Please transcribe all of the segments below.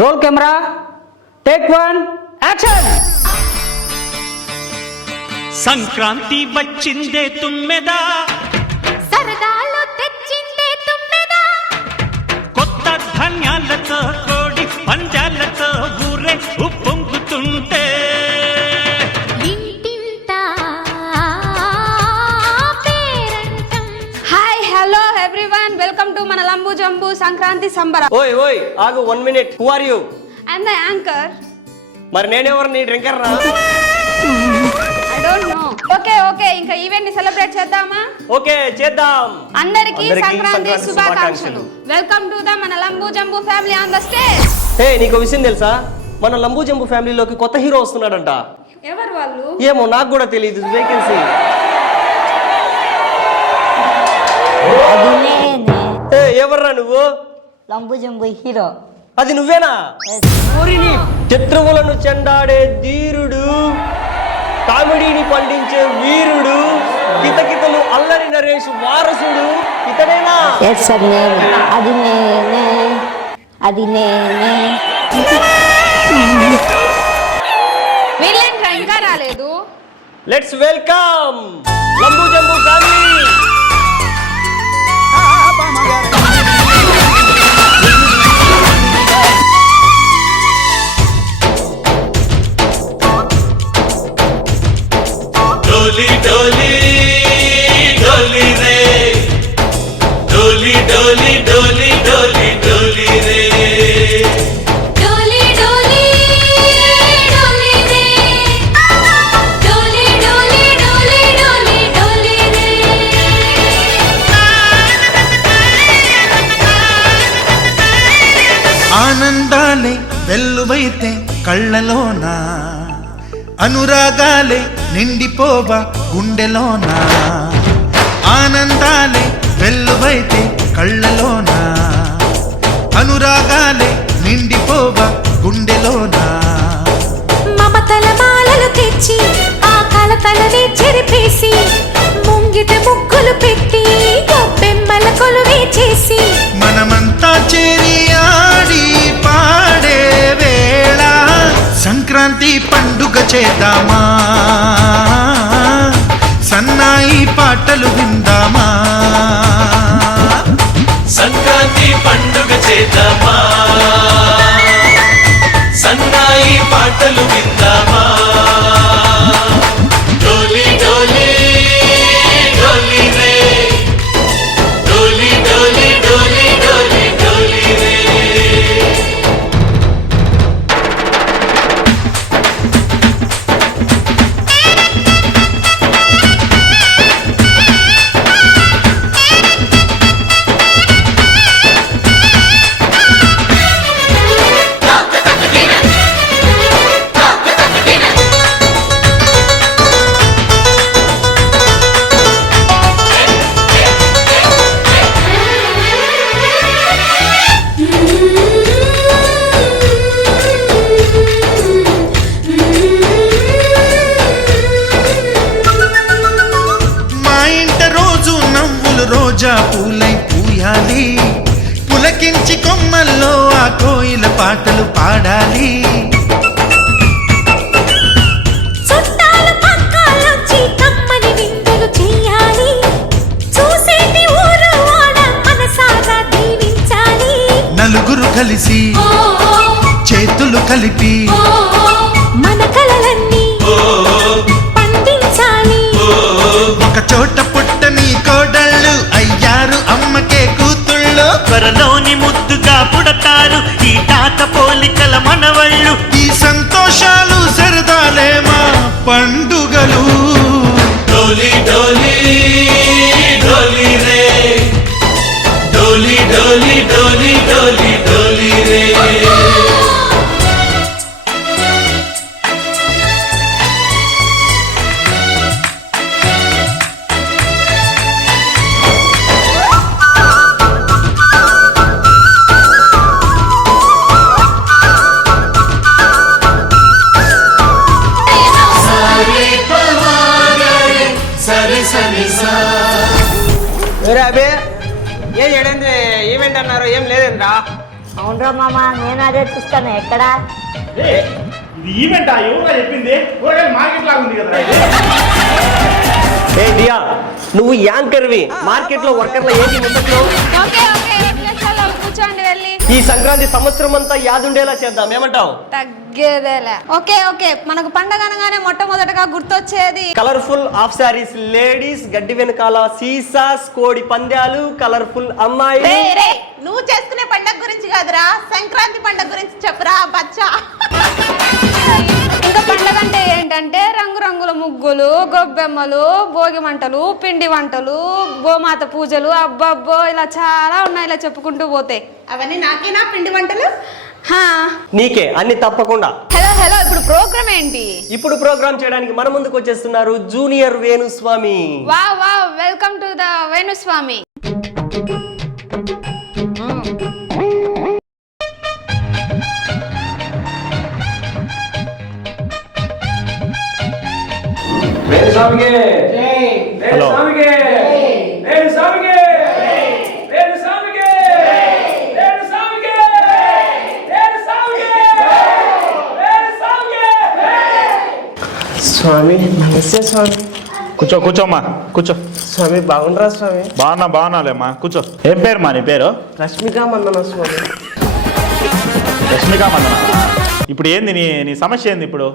Roll camera, take 1, action. Sankranti వచ్చిందే తుమ్మెదా, సరదాలు తెచ్చిందే తుమ్మెదా, కొత్త ధాన్యాలతో కోడి పంజాలతో ఊరే ఉప్పొంగుతుంటే ఇంటింటా పేరంటం. Hi hello everyone, welcome to మన లంబు జంబు సంక్రాంతి సంబరం. ఓయ్ ఓయ్ ఆగు 1 minute. Who are you? I'm the anchor. మరి నేనెవరు? నీ డ్రింకర్ రా. I don't know. Okay okay, ఇంకా ఈవెంట్ ని సెలబ్రేట్ చేద్దామా? ఓకే చేద్దాం. అందరికీ అందరికీ సంక్రాంతి సంక్రాంతి శుభాకాంక్షలు. వెల్కమ్ టు ద మన Lambu Jambu family on the stage. హే, నీకు విషయం తెలుసా? మన లంబు జంబు ఫ్యామిలీలోకి కొత్త హీరో వస్తున్నాడంట. ఎవరు వాళ్ళు? ఏమో నాకు కూడా తెలియదు. వేకెన్సీ. అది నేనే ఏ ఎవర్రా నువ్వు? లంబు జంబు హీరో. అది నువ్వేనా? ఊరిని శత్రువులను చెండాడే ధీరుడు, కామెడీని పండించే వీరుడు, కితకితలు అల్లరి నరేష్ వారసుడు ఇతడేనా? ఎస్ సార్, నేనే. అది నేనే, అది నేనే. వీళ్ళేంట్రా ఇంకా రాలేదు? Let's welcome Lambu Jambu family. డోలి డోలి డోలి రే, డోలి డోలి డోలి డోలి డోలి రే, డోలి డోలి డోలి రే, డోలి డోలి డోలి డోలి డోలి రే. ఆనందాలే వెల్లువైతే కళ్ళలోనా, అనురాగాలే నిండిపోవా గుండెలోనా. ఆనందాలే వెల్లువైతే కళ్ళలోనా, అనురాగాలే నిండిపోవా గుండెలోనా. మమతల మాలలు తెచ్చి ఆ కలతలనే చెరిపేసి, ముంగిట ముగ్గులు పెట్టి గొప్పెమ్మల కొలువే చేసి, మనమంతా చేరి ఆడి పాడే వేళ సంక్రాంతి పండుగ చేద్దామా, సన్నాయి పాటలు విందామా. సంక్రాంతి పండుగ చేద్దామా, సన్నాయి పాటలు విందామా. డోలి డోలి డోలి రే, డోలి డోలి డోలి డోలి డోలి రే. మా ఇంట రోజు నవ్వులు రోజా పూలై పూయాలి, పులకించి కొమ్మల్లో ఆ కోయిల పాటలు పాడాలి. చుట్టాలు పక్కాలొచ్చి కమ్మని విందులు చెయ్యాలి, చూసేటి ఊరు వాడ మనసారా దీవించాలి. నలుగురు కలిసి చేతులు కలిపి మన కలలన్నీ పండించాలి. ఒక చోట పుట్టని కోడళ్ళు అయ్యారు అమ్మకే కూతుళ్ళు. త్వరలోని ముద్దుగా పుడతారు ఈ తాత పోలికల మనవళ్ళు. ఈ సంతోషాలు సరదాలే మా పండుగలు. డోలి డోలి డోలి రే, డోలి డోలి డోలి డోలి డోలి రే. అబే ఏ ఏడేంద్ర ఈవెంట్ అన్నారు, ఏం లేదేంద్రా? అవునరా మామ నేను అదే చూస్తాను ఎక్కడ ఇది ఈవెంట్ ఎవరుగా చెప్పింది కూరగాయలు మార్కెట్ లాగా ఉంది కదా ఏ దియా నువ్వు యాంకర్వి మార్కెట్ లో వర్కర్ల ఏంటి ముందట్లో ఓకే ఓకే చలో కూర్చోండి వెళ్ళి. ఈ సంక్రాంతి సంవత్సరం అంతా యాదుండేలా చేద్దాం ఏమంటావు? తగ్గేదేలే. ఓకే ఓకే మనకు పండగ అనగానే మొట్టమొదటగా గుర్తొచ్చేది కలర్ఫుల్ హాఫ్ సారీస్ లేడీస్, గడ్డి వెనకాల సీసాస్, కోడి పందాలు, కలర్ఫుల్ అమ్మాయిలు. నువ్వు చేసుకునే పండగ గురించి కాదురా, సంక్రాంతి పండగ గురించి చెప్పురా బచ్చా. ఇంకా పండగ అంటే ఏంటంటే రంగురంగుల ముగ్గులు, గొబ్బెమ్మలు, భోగి మంటలు, పిండి వంటలు, గోమాత పూజలు, అబ్బబ్బో ఇలా చాలా ఉన్నాయి ఇలా చెప్పుకుంటూ పోతే. అవన్నీ నాకేనా పిండి వంటలు? హా నీకే అన్ని తప్పకుండా. హలో హలో ఇప్పుడు ప్రోగ్రామ్ ఏంటి? ఇప్పుడు ప్రోగ్రామ్ చేయడానికి మన ముందుకు వచ్చేస్తున్నారు junior Venuswamy. Wow wow welcome to the Venuswamy. Hello Swami నమస్తే స్వామి. కూర్చోమ్మా కూర్చో. స్వామి బాగుండరా స్వామి? బాగున్నాలేమ్మా కూర్చో. ఏం పేరు మా నీ పేరు? రష్మిక మందన స్వామి. రష్మిక మందన. ఇప్పుడు ఏంది నీ సమస్య ఏంది? ఇప్పుడు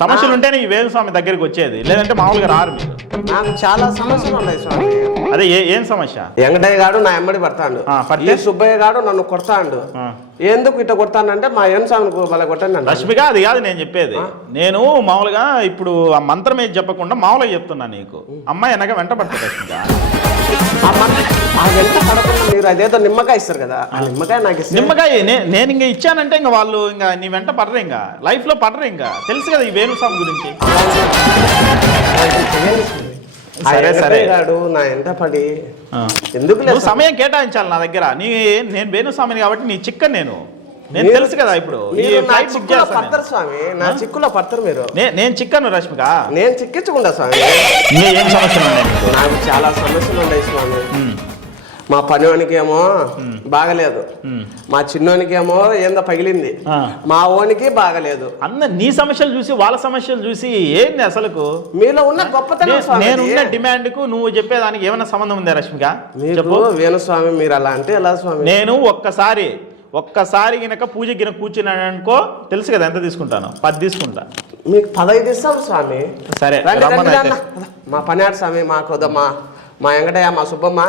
సమస్యలు ఉంటేనే ఈ వేణుస్వామి దగ్గరికి వచ్చేది, లేదంటే మామూలుగా రారు మీరు. నాకు చాలా సమస్యలు ఉన్నాయి స్వామి. అదే ఏం సమస్య? వెంకటయ్య గారు నా ఎమ్మడి పడతాడు, ఈ సుబ్బయ్య గారు నన్ను కొడతాడు. ఎందుకు ఇట్లా కొడతానంటే మా ఏం స్వామికి వాళ్ళ కొట్టాను. రష్మిక అది కాదు నేను చెప్పేది. నేను మామూలుగా ఇప్పుడు ఆ మంత్రం ఏది చెప్పకుండా మామూలుగా చెప్తున్నా నీకు. అమ్మాయి వెనక వెంట పడుతుంది రష్మిక. ఆ వెంట పడకుండా మీరు అదేదో నిమ్మకాయ ఇస్తారు కదా, ఆ నిమ్మకాయ నాకు ఇస్తారు. నిమ్మకాయ నేను ఇంకా ఇచ్చానంటే ఇంకా వాళ్ళు ఇంకా నీ వెంట పడరు, ఇంకా లైఫ్ లో పడరు. ఇంకా తెలుసు కదా ఈ వేణుస్వామి గురించి. సరే సరే గాడు నా ఎంట పడి ఎందుకు నువ్వు సమయం కేటాయించాలి నా దగ్గర. నేను వేణుస్వామిని కాబట్టి నీ చిక్కన్ నేను తెలుసు కదా. ఇప్పుడు ఈ ఫ్లైట్ బుక్ చేస్తాను స్వామి, నా చిక్కులో పడతారు మీరు. నేను చిక్కను రష్మిక, నేను చిక్కించుకుంటా స్వామి. ఏం సమస్యలు ఉన్నాయి? నాకు చాలా సమస్యలు ఉన్నాయి స్వామి. మా పనివానికి ఏమో బాగలేదు, మా చిన్నోనికి ఏమో ఏందో పగిలింది, మా ఓనికి బాగలేదు. నీ సమస్యలు చూసి వాళ్ళ సమస్యలు చూసి ఏంది అసలుకు? మీలో ఉన్న గొప్పతనం. నేనున్న డిమాండ్ కు నువ్వు చెప్పేదానికి ఏమైనా సంబంధం ఉందా రష్మిక? చెప్పు. వేణుస్వామి మీరు అలా అంటే ఎలా స్వామి? నేను ఒక్కసారి గినక పూజ గినక కూర్చున్నాను అనుకో, తెలుసు కదా ఎంత తీసుకుంటాను? 10 తీసుకుంటా. మీకు 15 ఇస్తాం స్వామి. సరే మా పనివాడు స్వామి, మా కొదమ్మ, మా వెంకటయ్య, మా సుబ్బమ్మ.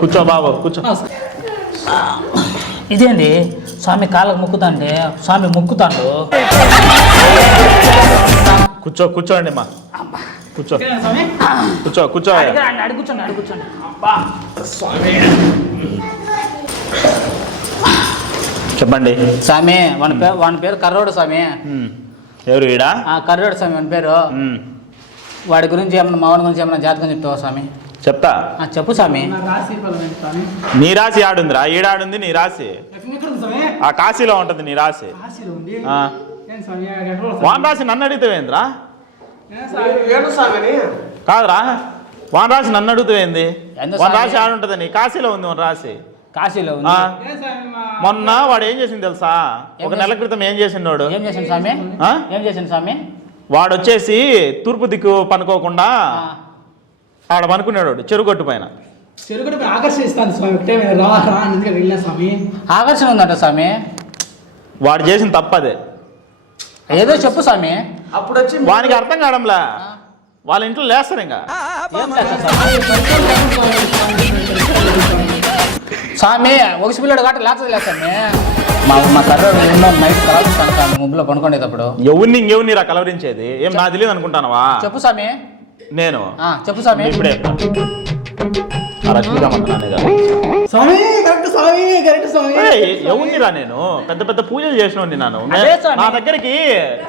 కూర్చో బాబు కూర్చో. ఇదేంటి స్వామి కాళ్ళకు మొక్కుతాంటే స్వామి మొక్కుతాడు. కూర్చోండి మా కూర్చో. కూర్చోండి. చెప్పండి స్వామి. వాని పేరు కర్రోడు స్వామి. ఎవరు ఈడ? కర్రోడు స్వామి వాని పేరు. వాడి గురించి ఏమన్నా మావాడి గురించి ఏమన్నా జాతకం చెప్తావా స్వామి? చెప్తా. చెప్పు స్వామి. నీ రాశి ఆడుందిరా, ఈడాడుంది నీ రాశి. ఆ కాశీలో ఉంటది నీ రాశి. వాన్ రాశి నన్ను అడుగుతావేంద్రా? కాదురా, వాన్ రాశి నన్ను అడుగుతావేంది? వాన్ రాశి ఆడుంటదని కాశీలో ఉంది. వాన్ రాశి కాశీలో ఉంది. మొన్న వాడు ఏం చేసింది తెలుసా? ఒక నెల క్రితం ఏం చేసిండు? ఏం చేసిండు స్వామి? వాడు వచ్చేసి తూర్పు దిక్కు పనుకోకుండా ఆడ పనుకున్నాడు చెరుగొట్టు పైన. ఆకర్షణ ఉందట స్వామి. వాడు చేసిన తప్పదే. ఏదో చెప్పు స్వామి. అప్పుడు వచ్చి వానికి అర్థం కావడంలా. వాళ్ళ ఇంట్లో లేస్తారు ఇంకా. స్వామి ఒక పిల్లడు కాబట్టి లేచలేదు స్వామి. మా కర్రోడు ఎన్నో నైట్ కలవరిస్తాను స్వామి ముగ్గులో పనుకునేటప్పుడు. ఇంకెవరిని రా కలవరించేది? ఏం నా తెలియదు అనుకుంటానవా? చెప్పు స్వామి. నేను చెప్పు స్వామి. ఇప్పుడే ఎవరినిరా నేను? పెద్ద పెద్ద పూజలు చేసిన నాను. నా దగ్గరికి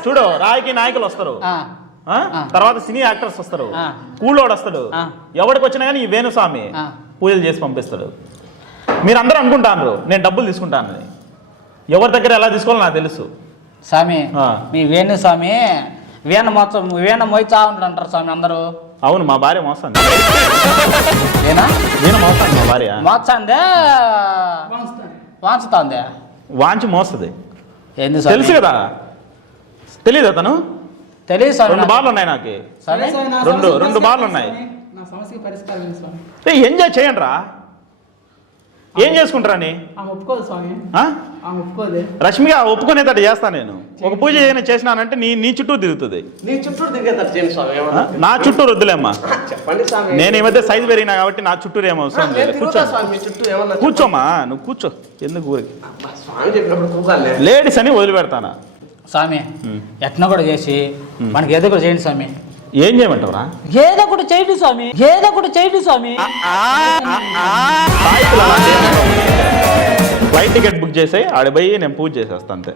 చూడు రాయికి నాయకులు వస్తారు, తర్వాత సినీ యాక్టర్స్ వస్తారు, కూలోడు వస్తాడు. ఎవరికి వచ్చినా కానీ ఈ వేణుస్వామి పూజలు చేసి పంపిస్తాడు. మీరందరూ అనుకుంటాను నేను డబ్బులు తీసుకుంటానని. ఎవరి దగ్గర ఎలా తీసుకోవాలో నాకు తెలుసు స్వామి. మీ వేణుస్వామి వీణ మొత్తం వీణ మోయి చావుంటారు స్వామి అందరూ. అవును మా భార్య మోస్తాంది. నేనా నేను మోస్తాను మా భార్య. మోచందే వాంచుతాందే వాంచి మోస్తుంది. ఏంది తెలుసు కదా, తెలీదు అతను. తెలియదు స్వామి. 2 బార్లు ఉన్నాయి నాకు. స్వామి 2 బార్లు ఉన్నాయి. నా సమస్యకి పరిష్కారం ఏంటి స్వామి? ఎంజాయ్ చేయండి రా. ఏం చేసుకుంటారా నీ? ఆమె ఒప్పుకోదు స్వామి. ఆ? ఆమె ఒప్పుకోదు. రష్మిగా ఒప్పుకునేటట్టు చేస్తాను నేను. ఒక పూజ చేసినానంటే నీ చుట్టూ తిరుగుతుంది. నీ చుట్టూ దిగేస్తారు చేయండి స్వామి. ఏమన్నా నా చుట్టూరు వద్దులేమ్మా. చెప్పండి స్వామి. నేను ఈ మధ్య సైజు పెరిగినా కాబట్టి నా చుట్టూరు ఏమవసరం నేను లేదు. తిరుగుతా స్వామి మీ చుట్టూ ఏమన్నా. కూర్చోమ్మా, నువ్వు కూర్చో. ఎందుకు ఊరికి స్వామి చెప్పినప్పుడు కూకాలే. లేడీస్ అని వదిలిపెడతానా? స్వామి ఎట్లా కూడా చేసి మనకి ఏదో కూడా చేయండి స్వామి. ఏం చేయమంటావురా? ఏదో కూడా చేయండి స్వామి. ఏదో కూడా చేయండి స్వామి. ఫ్లైట్ టికెట్ బుక్ చేసాయి, ఆడ పోయి నేను పూజ చేసేస్తాను అంతే.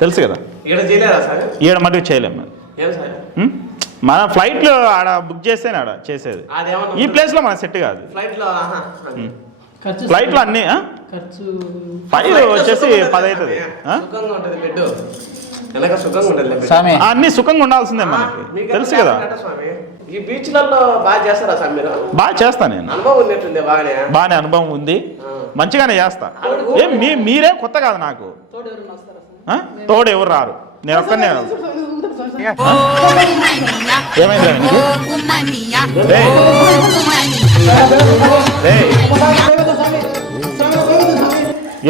తెలుసు కదా. ఇక్కడ చేయలేరా సార్? ఈడ మటుకు చేయలేము మేము. ఏం సార్? మన ఫ్లైట్లో ఆడ బుక్ చేస్తేనే ఆడ చేసేది. అదేమన్నా ఈ ప్లేస్లో మన సెట్ కాదు. ఫ్లైట్లో ఖర్చు ఫ్లైట్లో అన్నీ ఖర్చు ఫైల్ వచ్చేసి 10 అవుతుంది. సుఖంగా ఉంటుంది బెడ్. వెనక సుఖంగా ఉంటుంది. స్వామి అన్ని సుఖంగా ఉండాల్సిందే మనకి. తెలుసు కదా. స్వామి ఈ బీచ్లలో బాగా చేస్తారా సార్ మీరు? బాగా చేస్తా నేను. అనుభవం ఉన్నట్టుంది బాగానే. బాగానే అనుభవం ఉంది, మంచిగానే చేస్తా. మీరే కొత్త కాదు నాకు. తోడు ఎవరు రారు, నేను ఒక్కనే.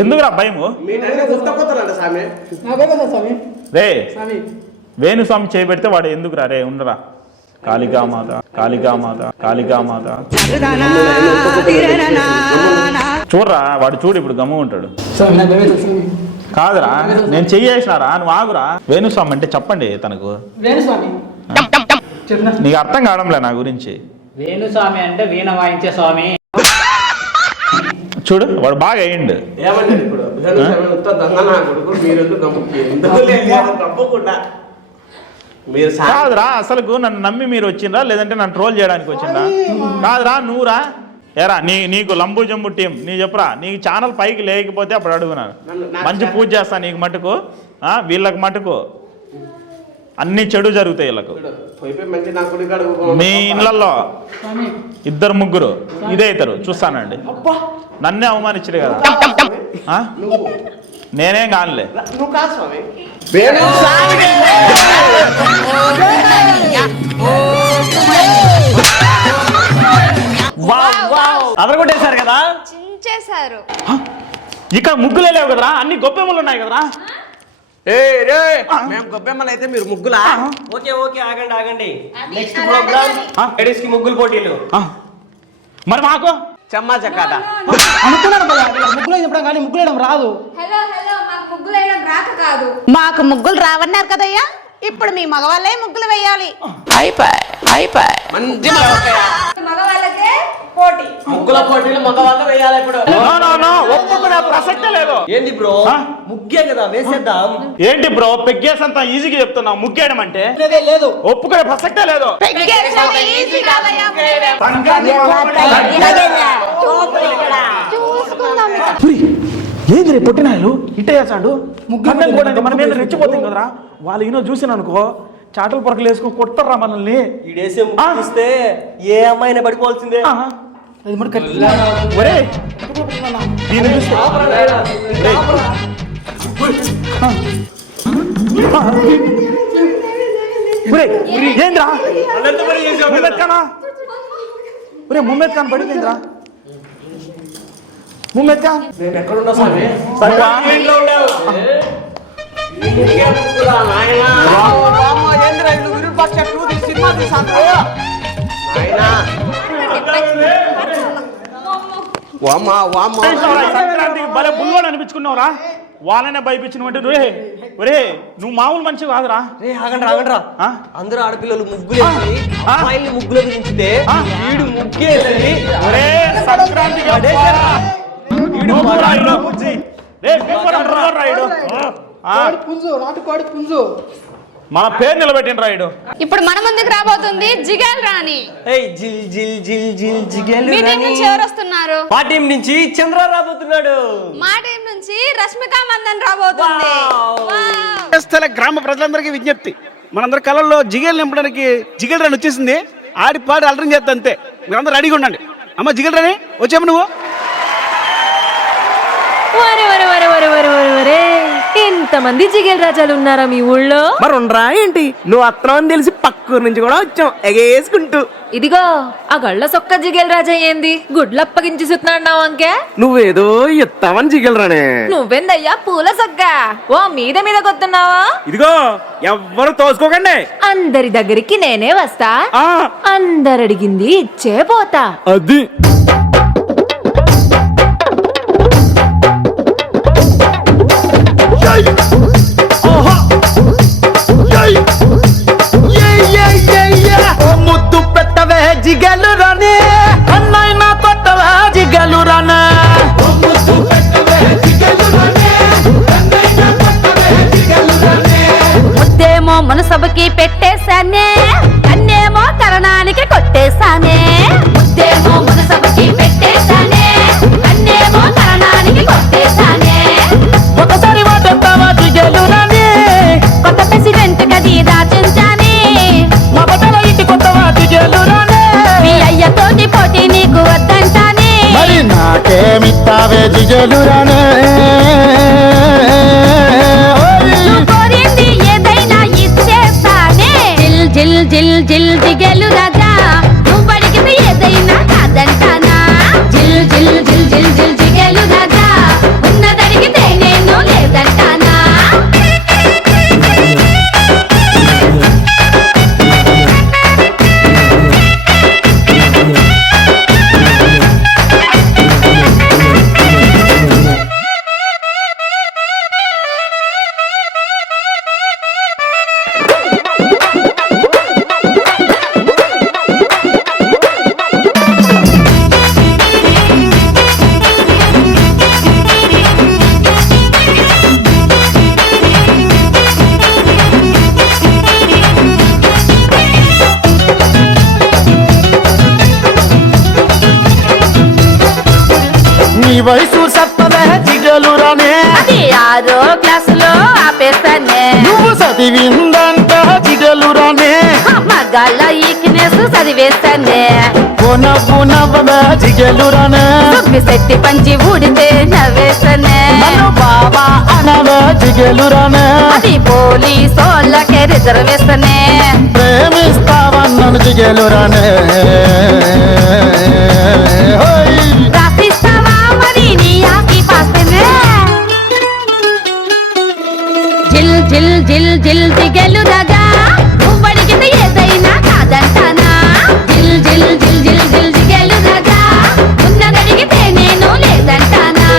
ఎందుకురా భయము? రే వేణుస్వామి చేయబెడితే వాడు ఎందుకురా? రే ఉండరా. కాళికామాత కాళికామాత కాళికామాత చూడరా, వాడు చూడు ఇప్పుడు గమ్ము ఉంటాడు. కాదురా, నేను చెయ్యేసినారా, నువ్వు ఆగురా. వేణుస్వామి అంటే చెప్పండి తనకు. వేణుస్వామి నీకు అర్థం కావడంలే నా గురించి. వేణుస్వామి అంటే వీణ వాయించే స్వామి. చూడు వాడు బాగా అయ్యిండు. ఏమంటారు ఇప్పుడు? మీరు కాదురా, అసలు నన్ను నమ్మి మీరు వచ్చిండ్రా లేదంటే నన్ను ట్రోల్ చేయడానికి వచ్చిండ్రా? కాదురా, నువ్వురా. ఏరా నీకు లంబు జంబు టీం నీ చెప్పురా. నీకు ఛానల్ పైకి లేకపోతే అప్పుడు అడుగున్నాను. మంచి పూజ చేస్తా నీకు మటుకు. వీళ్ళకి మటుకు అన్ని చెడు జరుగుతాయి. వీళ్ళకు మీ ఇళ్ళల్లో 2-3 ఇదే అవుతారు. చూస్తానండి. నన్నే అవమానించడు కదా. నేనేం కానులే. అదరగొట్టేశారు కదా, చించేశారు. ఇక్కడ ముగ్గులే లేవు కదరా, అన్ని గొప్పెమ్మలు ఉన్నాయి కదరా. మేము గొబ్బెమ్మలు అయితే మీరు ముగ్గులా? ఓకే ఆగండి. నెక్స్ట్ ప్రోగ్రామ్ లేడీస్ కి ముగ్గులు పోటీలు. మరి మాకు చెమ్మా చెక్కాట అనుకున్నాను ముగ్గులు చెప్పడం కానీ ముగ్గులు వేయడం రాదు. హలో మాకు ముగ్గులు వేయడం రాక కాదు. మాకు ముగ్గులు రావన్నారు కదయ్యా, ఇప్పుడు మీ మగవాళ్ళే ముగ్గులు వేయాలి. మంచి మగవాళ్ళకే పోటీ. ముగ్గుల పోటీలు మగవాళ్ళు వేయాలి ఇప్పుడు. ఒప్పుకునే ప్రసక్తే లేదు. ఏంది బ్రో, ముగ్గే కదా వేసేద్దాం. ఏంటి బ్రో పెగ్గేసంత ఈజీగా చెప్తున్నావు? ముగ్గేయడం అంటే లేదు, ఒప్పుకునే ప్రసక్తే లేదు. ఏంది రే పొట్టినాయలు ఇట్టే చేశాడు? మనం మీద రెచ్చిపోతాం కదరా. వాళ్ళు ఈయన చూసిన అనుకో చాటల పొరకలు వేసుకుని కొట్టరా మనల్ని. ఈడేసే ముగ్గిస్తే ఏ అమ్మాయిని పడిపోవాల్సిందే. ఒరే దీన్ని చూస్తే ఏంద్రా ముమ్మెద్ ఖాన్ పడిపోయిందిరా. ముమ్మెద్ ఖాన్ నేను ఎక్కడున్నా స్వామి? సంక్రాంతికి భలే బుల్లోని అనిపించుకున్నావురా. వాళ్ళనే భయపించిన అంటే ఒరే నువ్వు మామూలు మనిషి కాదురా. ఆగండ్రా అందరూ ఆడపిల్లలు ముగ్గులు అమ్మాయిల్ని ముగ్గులు దించితే వీడు ముగ్గేసి ఒరే సంక్రాంతికి మన పేరు నిలబెట్టిన రాయుడు. ఇప్పుడు మన ముందుకు రాబోతుంది జిగేల్ రాణి. మీ టీం నుంచి ఎవరు వస్తున్నారు? మా టీం నుంచి చంద్ర రాబోతున్నాడు. మా టీం నుంచి రష్మిక మందన్ రాబోతుంది. గ్రామ ప్రజలందరికీ విజ్ఞప్తి, మనందరి కళల్లో జిగేలు నింపడానికి జిగేల్ రాణి వచ్చేసింది. ఆడి పాడి అలరం చేస్తా అంతే. మీరందరూ రెడీగా ఉండండి. అమ్మ జిగలు రాని వచ్చాము నువ్వు. ఇంతమంది జిగేల్ రాజాలు ఉన్నారా మీ ఊళ్ళో? మరి ఉండరా ఏంటి? నువ్వు అత్తనం అని తెలిసి పక్కూరు నుంచి కూడా వచ్చాం ఎగేసుకుంటూ. ఇదిగో ఆ గళ్ళ సొక్క జిగేల్ రాజా ఏంది గుడ్లప్పగించి సుతున్నాడు అంకే? నువ్వేదో ఎత్తావని జిగలు రానే. నువ్వెందయ్యా పూల సొక్క ఓ మీద మీద కొత్తున్నావా? ఇదిగో ఎవ్వరు తోసుకోకండి. అందరి దగ్గరికి నేనే వస్తా, అందరడిగింది ఇచ్చే పోతా. అది ముద్దు పెట్టవే జిగలు రానే, అన్నైనా కొట్టవే జిగలు రానే. ముద్దేమో మనసభకి పెట్టేశానే, కన్నేమో కరణానికి కొట్టేశానే. ముద్దేమో మనసభకి పెట్టేశానే, కన్నేమో కరణానికి కొట్టేశానే. ఒకసారి మాట్లాడతావా జిగలు రానే, కొత్త ప్రెసిడెంట్ గది దాచించానే. మా బట్టల ఇంటి కొత్తవా జిగలు రానే. మీ అయ్యతోటి పోటీ నీకు వద్దంటానే. మరి నాకేమిస్తావే జిగలు రానే. నువ్వు కోరింది ఏదైనా ఇచ్చేస్తానే. జిల్ జిల్ జిల్ జిల్ జిగేలు రాజా, నువ్వు అడిగింది ఏదైనా కాదంటానా. జిల్ జిల్ జిల్ జిల్ జిల్ జిగేలు రాజా, ఉన్నదడిగితే నేను లేదంటానా. నీ వయసు సత్తవే జిగలు రానే. అది 6వ క్లాసులో ఆపేస్తానే. నువ్వు చదివిందంట జిగలు రానే. మగాళ్ళ ఈక్నెస్ చదివేస్తానే. నవ్వు నవ్వవే జిగలు రానే. శెట్టి పంచి ఊడితే నవ్వేస్తానే. నన్ను బాబా అనవే జిగలు రానే. అది పోలీసోళ్ళకే రిజర్వేస్తానే. ప్రేమిస్తావన్నను జిగలు రానే. రాసిస్తావా మరి నీ ఆస్తి పాస్తేనే. జిల్ జిల్ జిల్ జిల్ జిగేలు రాజా, నువ్వు అడిగింది ఏదైనా కాదంటానా. జిల్ జిల్ జిల్ జిల్ జిల్ జిగేలు రాజా, ఉన్నదడిగితే నేను లేదంటానా.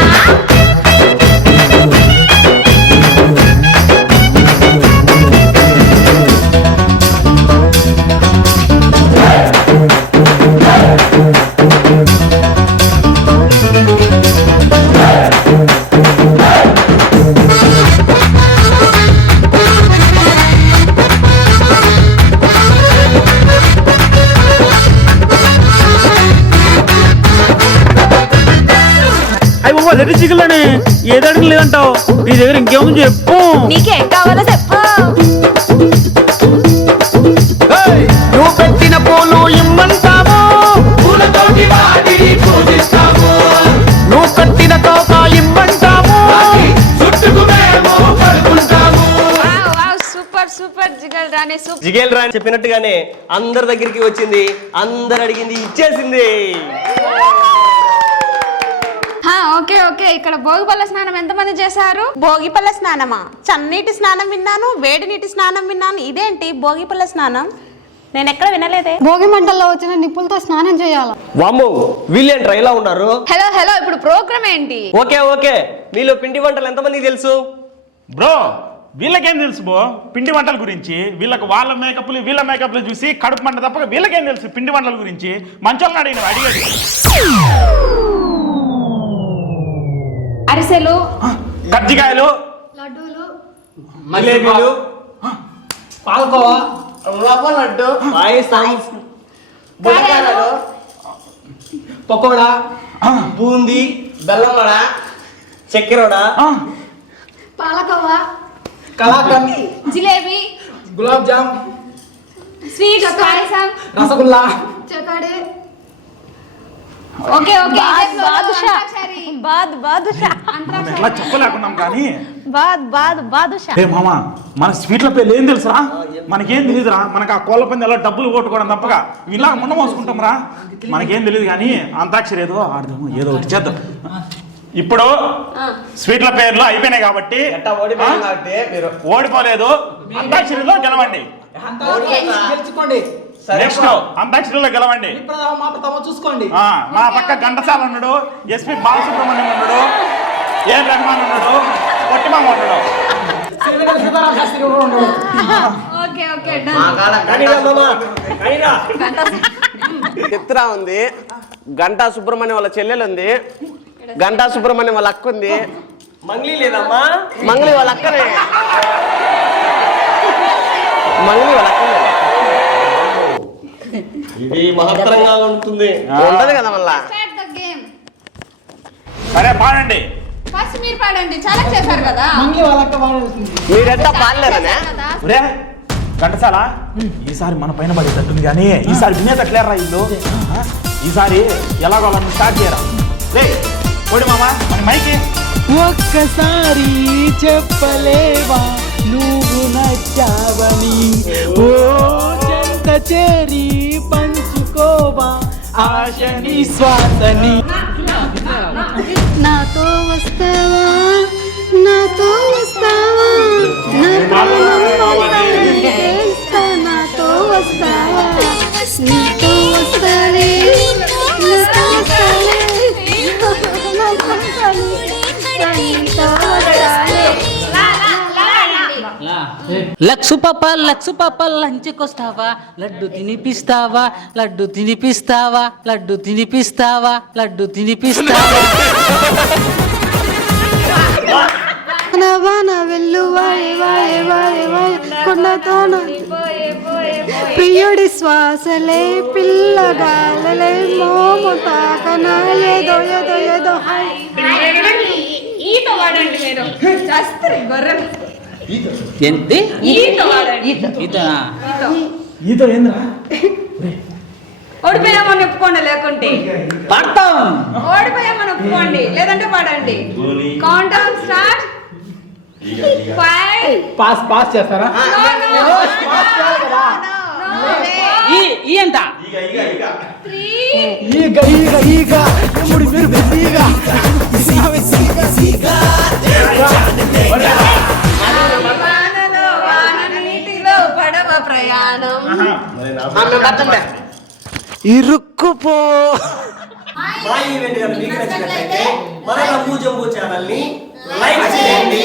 రెడ్డి జిగలని ఏది అడిగి లేదంటావు. నీ దగ్గర ఇంకేముంది చెప్పు. నీకేం కావాలో చెప్పు. నువ్వు పెట్టిన పూలు ఇమ్మంటావు, నువ్వు కట్టిన తోక ఇమ్మంటావు. సూపర్ సూపర్ జిగల్ రాణి సూపర్. జిగేల్ రాని చెప్పినట్టుగానే అందరి దగ్గరికి వచ్చింది, అందరు అడిగింది ఇచ్చేసింది. ఓకే ఓకే, ఇక్కడ భోగిపల్ల స్నానం ఎంతమంది చేశారు? భోగిపల్ల స్నానమా? చన్నీటి స్నానం విన్నాను, వేడి నీటి స్నానం విన్నాను. ఇదేంటి భోగిపల్ల స్నానం? నేను ఎక్కడ వినలేదే. భోగి మంటల్లో వచ్చిన నిప్పులతో స్నానం చేయాలి. వామ్మో వీళ్ళేంట్రా ఇలా ఉన్నారు? హలో హలో, ఇప్పుడు ప్రోగ్రామ్ ఏంటి? ఓకే ఓకే, మీలో పిండి వంటలు ఎంతమందికి తెలుసు? బ్రో వీళ్ళకేం తెలుసు బో పిండి వంటల గురించి? వీళ్ళకి వాళ్ళ మేకప్లు వీళ్ళ మేకప్లు చూసి కడుపు మంట తప్ప వీళ్ళకేం తెలుసు పిండి వంటల గురించి? మంచోళ్ళని అడిగాడు. అరిసెలు, కజ్జికాయలు, లడ్డూలు, జిలేబీలు, పాల్కోవా, రవ్వ లడ్డు, పాయసం, బుడకాయలు, పకోడా, బూందీ, బెల్లం వడ, చక్కెర వడ, పాలకోవా, కలాకండ్, జిలేబీ, గులాబ్ జామ్, స్వీట్ పాయసం రసగుల్లా చకాడే ఓకే ఓకే బాదుషా బాదుషా ఎట్లా చెప్పలేకున్నాం కానీ బాదుషా ఏ మామ మన స్వీట్ల పేర్లు ఏం తెలుసురా? మనకేం తెలియదురా. మనకు ఆ కోళ్ళ పందెల్లో డబ్బులు కొట్టుకోవడం తప్పగా ఇలా ముండ మోసుకుంటాం రా. మనకేం తెలియదు కానీ అంతాక్షరి ఏదో ఆడదాము, ఏదో ఒకటి చేద్దాం. ఇప్పుడు స్వీట్ల పేర్లు అయిపోయినాయి కాబట్టి ఓడిపోలేదు, అంతాక్షరిలో గెలవండి. గెలుచుకోండి. నెక్స్ట్ అంతాక్షరిలో గెలవండి. చూసుకోండి. మా పక్క ఘంటసాల ఉన్నాడు, ఎస్పి బాలసుబ్రహ్మణ్యం ఉన్నాడు, ఏ రెహమాన్ ఉన్నాడు, పొట్టిమామ ఉన్నాడు. ఓకే ఓకే చిత్ర ఉంది, గంటా సుబ్రహ్మణ్యం వాళ్ళ చెల్లెలు ఉంది, గంటా సుబ్రహ్మణ్యం వాళ్ళ అక్క ఉంది. మంగ్లీ లేదమ్మా? మంగ్లీ వాళ్ళ అక్కనే. మంగ్లీ వాళ్ళ అక్కనే. ఇది మహత్తరంగా ఉంటుంది. ఉంటది కదా మళ్ళా. Start the game. సరే పాడండి. ఫస్ట్ మీరు పాడండి, చాలా చేశారు కదా. మీరెట్టా పాడలేరనే? ఒరే ఘంటసాల, ఈసారి మన పైన పడేటట్టుంది కానీ ఈసారి వినేటట్లేరా ఇల్లు. ఈసారి ఎలాగో వాళ్ళని స్టార్ట్ చేయరా. రే కోడి మామ మన మైకి. ఒక్కసారి చెప్పలేవా నువ్వు నచ్చావని, ఓ చెంత చేరి పంచుకోవా ఆశని శ్వాసని. నాతో వస్తావా నాతో వస్తావా నాతో వస్తావా నీతో వస్తానే నాతో వస్తానే లక్సు పాప లంచ్కొస్తావా, లడ్డు తినిపిస్తావా, లడ్డు తినిపిస్తావా, లడ్డు తినిపిస్తావా, లడ్డు తినిపిస్తావా. వాన వెళ్ళు వాయే వాయే వాయే వాయే కొండతో ప్రియుడి శ్వాసలే పిల్లగాలలే మోము తాకన ఏదో ఏదో ఏదో ఈత వాడండి మీరు చేస్తారు గొర్రెలు. ఏంటి ఈత వాడండి. ఈతనా? ఈతో ఏంద్రా? ఓడిపోయామని ఒప్పుకోండి, లేకుంటే పాడతాం. ఓడిపోయామని ఒప్పుకోండి, లేదంటే పాడండి. Count down start. 5 పాస్ చేస్తారా? ఈ ఎంత? 3 ఈగ ఈగ ఈగ ఎముడు మీరు ఈగ వానలో వాన నీటిలో పడవ ప్రయాణం. ఇరుక్కుపో. మా ఈవెంట్ కనుక మీకు నచ్చినట్లయితే మన జంబూ ఛానల్ ని లైక్ చేయండి,